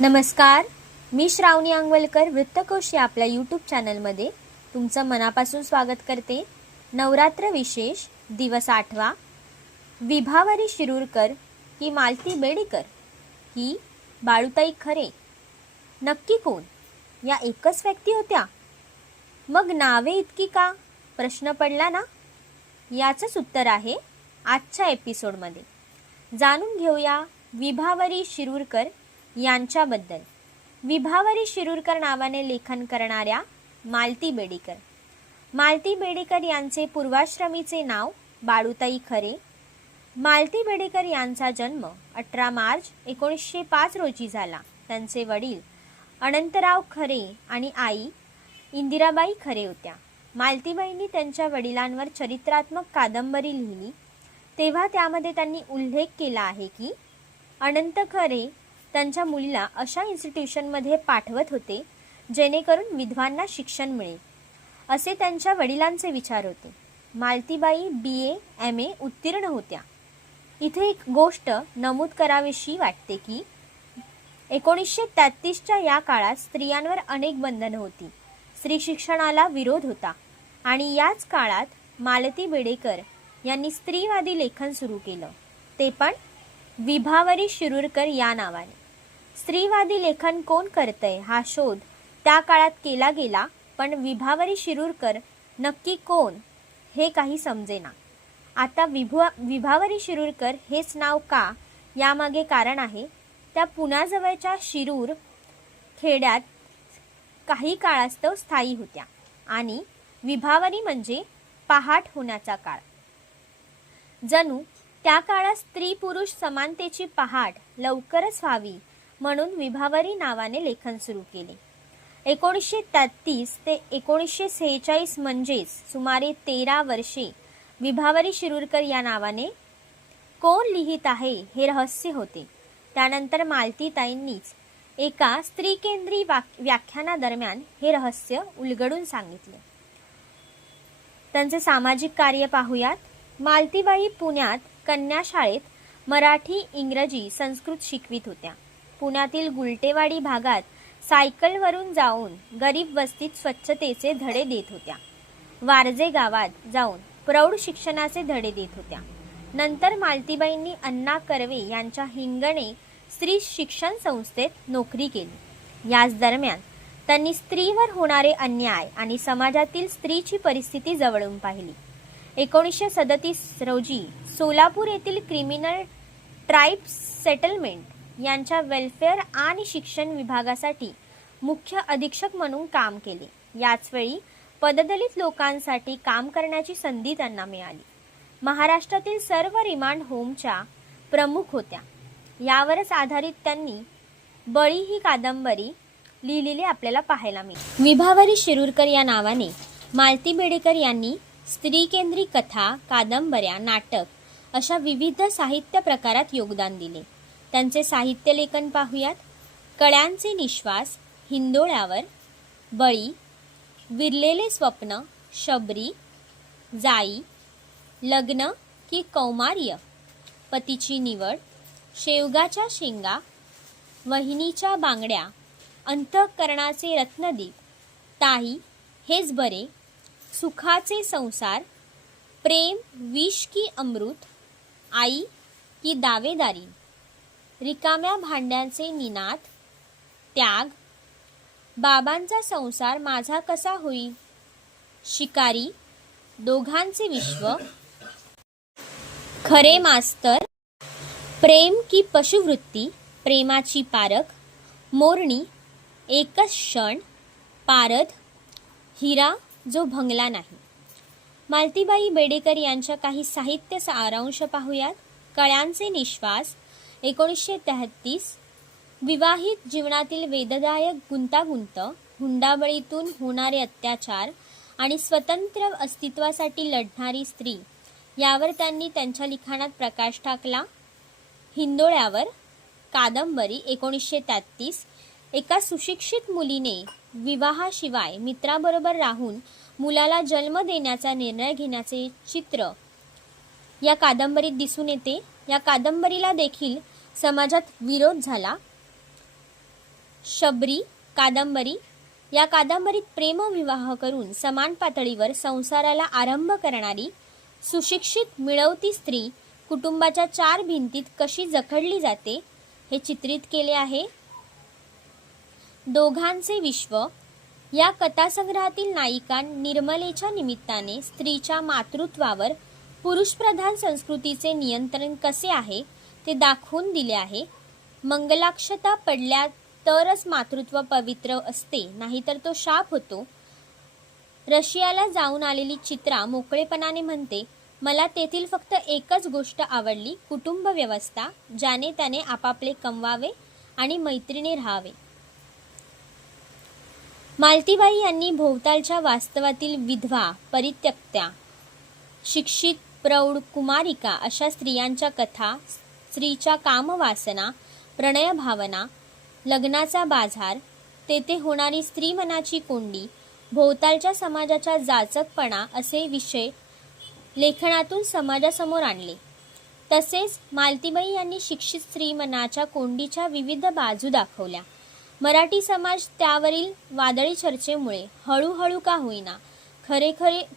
नमस्कार, मी श्रावणी अंगवलकर वृत्तकोश या आपल्या यूट्यूब चॅनलमध्ये तुमचं मनापासून स्वागत करते. नवरात्र विशेष दिवस 8वा. विभावरी शिरूरकर की मालती बेडेकर की बाळूताई खरे, नक्की कोण? या एकच व्यक्ती होत्या? मग नावे इतकी का? प्रश्न पडला ना? याचंच उत्तर आहे आजच्या एपिसोडमध्ये. जाणून घेऊया विभावरी शिरूरकर यांच्याबद्दल. विभावरी शिरूरकर नावाने लेखन करणाऱ्या मालती बेडेकर. मालती बेडेकर यांचे पूर्वाश्रमीचे नाव बाळूताई खरे. मालती बेडेकर यांचा जन्म 18 मार्च 1905 रोजी झाला. त्यांचे वडील अनंतराव खरे आणि आई इंदिराबाई खरे होत्या. मालतीबाईंनी त्यांच्या वडिलांवर चरित्रात्मक कादंबरी लिहिली तेव्हा त्यामध्ये त्यांनी उल्लेख केला आहे की अनंत खरे त्यांच्या मुलीला अशा इन्स्टिट्यूशनमध्ये पाठवत होते जेणेकरून विधवांना शिक्षण मिळेल, असे त्यांच्या वडिलांचे विचार होते. मालतीबाई BA MA उत्तीर्ण होत्या. इथे एक गोष्ट नमूद करावीशी वाटते की 1933च्या या काळात स्त्रियांवर अनेक बंधनं होती. स्त्री शिक्षणाला विरोध होता आणि याच काळात मालती बेडेकर यांनी स्त्रीवादी लेखन सुरू केलं, ते पण विभावरी शिरूरकर या नावाने. स्त्रीवादी लेखन कोण करतंय हा शोध त्या काळात केला गेला, पण विभावरी शिरूरकर नक्की कोण हे काही समजेना. आता विभावरी शिरूरकर हेच नाव का, यामागे कारण आहे. त्या पुण्याजवळच्या शिरूर खेड्यात काही काळास्तव स्थायी होत्या आणि विभावरी म्हणजे पहाट होण्याचा काळ. जणू त्या काळात स्त्री पुरुष समानतेची पहाट लवकरच व्हावी म्हणून विभावरी नावाने लेखन सुरू केले. 1933 ते 1946 म्हणजेच सुमारे 13 वर्षे विभावरी शिरूरकर या नावाने कोण लिहित आहे हे रहस्य होते. त्यानंतर मालतीताईंनीच एका स्त्रीकेंद्री व्याख्यानादरम्यान हे रहस्य उलगडून सांगितले. त्यांचे सामाजिक कार्य पाहूयात. मालतीबाई पुण्यात कन्या शाळेत मराठी, इंग्रजी, संस्कृत शिकवित होत्या. पुण्यातील गुलटेवाडी भागात सायकलवरून जाऊन गरीब वस्तीत स्वच्छतेचे धडे देत होत्या. वारजे गावात जाऊन प्रौढ शिक्षणाचे धडे देत होत्या. नंतर मालतीबाईंनी अण्णा कर्वे यांच्या हिंगणे स्त्री शिक्षण संस्थेत नोकरी केली. याच दरम्यान त्यांनी स्त्रीवर होणारे अन्याय आणि समाजातील स्त्रीची परिस्थिती जवळून पाहिली. 1937 रोजी सोलापूर येथील क्रिमिनल ट्राईब्स सेटलमेंट यांच्या वेलफेअर आणि शिक्षण विभागासाठी मुख्य अधीक्षक म्हणून काम केले. याचवेळी पददलित लोकांसाठी काम करण्याची संधी त्यांना मिळाली. महाराष्ट्रातील सर्व रिमांड होमच्या प्रमुख होत्या. यावरच आधारित त्यांनी बळी ही कादंबरी लिहिलेली आपल्याला पाहायला मिळते. विभावरी शिरूरकर या नावाने मालती बेडेकर यांनी स्त्रीकेंद्री कथा, कादंबऱ्या, नाटक अशा विविध साहित्य प्रकारात योगदान दिले. त्यांचे साहित्य लेखन पाहूयात. कळ्यांचे निश्वास, हिंदोळ्यावर, बळी, विरलेले स्वप्न, शबरी, जाई, लग्न की कौमार्य, पतीची निवड, शेवगाच्या शेंगा, वहिनीच्या बांगड्या, अंतःकरणाचे रत्नदीप, ताई हेच बरे, सुखाचे संसार, प्रेम विष की अमृत, आई की दावेदारी, रिकाम्या भांड्यांचे निनाद, त्याग, बाबांचा संसार माझा कसा होईल, शिकारी, दोघांचे विश्व, खरे मास्तर, प्रेम की पशुवृत्ती, प्रेमाची पारख, मोरणी, एकच क्षण, पारद, हिरा जो भंगला नाही. मालतीबाई बेडेकर यांच्या काही साहित्य सारांश पाहूयात. कळ्यांचे निश्वास 1933, विवाहित जीवनातील वेदनादायक गुंतागुंत, हुंडाबळीतून होणारे अत्याचार आणि स्वतंत्र अस्तित्वासाठी लढणारी स्त्री यावर त्यांनी त्यांच्या लिखाणात प्रकाश टाकला. हिंदोळ्यावर कादंबरी 1933, एका सुशिक्षित मुलीने विवाहाशिवाय मित्राबरोबर राहून मुलाला जन्म देण्याचा निर्णय घेण्याचे चित्र या कादंबरीत दिसून येते. या कादंबरीला देखील समाजात विरोध झाला. शबरी कादंबरी या कादंबरीत प्रेमविवाह करून समान पातळीवर संसाराला आरंभ करणारी सुशिक्षित मिळवती स्त्री कुटुंबाच्या चार भिंतीत कशी जखडली जाते हे चित्रित केले आहे. दोघांचे विश्व या कथासंग्रहातील नायिका निर्मलेच्या निमित्ताने स्त्रीच्या मातृत्वावर पुरुषप्रधान संस्कृतीचे नियंत्रण कसे आहे ते दाखवून दिले आहे. मंगलाक्षता पडल्या तरच मातृत्व पवित्र असते, नाहीतर तो शाप होतो. रशियाला जाऊन आलेली चित्रा मोकळेपणाने म्हणते, मला तेथील फक्त एकच गोष्ट आवडली, कुटुंब व्यवस्था, ज्याने त्याने आपापले कमवावे आणि मैत्रीने राहावे. मालतीबाई यांनी भोवतालच्या वास्तवातील विधवा, परित्यक्त्या, शिक्षित, प्रौढ, कुमारिका अशा स्त्रियांच्या कथा, स्त्रीच्या कामवासना, प्रणयभावना, लग्नाचा बाजार, तेथे होणारी स्त्री मनाची कोंडी, भोवतालच्या समाजाचा जाचकपणा असे विषय लेखनातून समाजासमोर आणले. तसेच मालतीबाई यांनी शिक्षित स्त्री मनाच्या कोंडीच्या विविध बाजू दाखवल्या. मराठी समाज त्यावरील वादळी चर्चेमुळे हळूहळू का होईना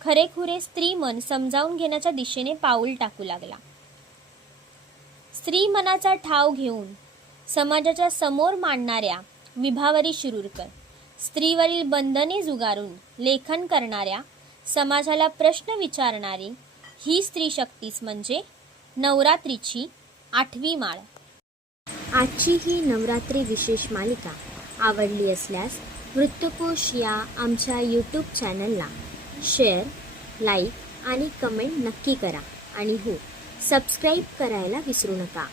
खरेखुरे स्त्री मन समजावून घेण्याच्या दिशेने पाऊल टाकू लागला. स्त्री मनाचा ठाव घेऊन समाजाच्या समोर मांडणाऱ्या विभावरी शिरूरकर, स्त्रीवरील बंधने जुगारून लेखन करणाऱ्या, समाजाला प्रश्न विचारणारी ही स्त्री शक्तीच म्हणजे नवरात्रीची 8वी माळ. आजची ही नवरात्री विशेष मालिका आवडली असल्यास वृत्तकोश या आमच्या यूट्यूब चॅनलला शेअर, लाईक आणि कमेंट नक्की करा आणि हो, सबस्क्राईब करायला विसरू नका.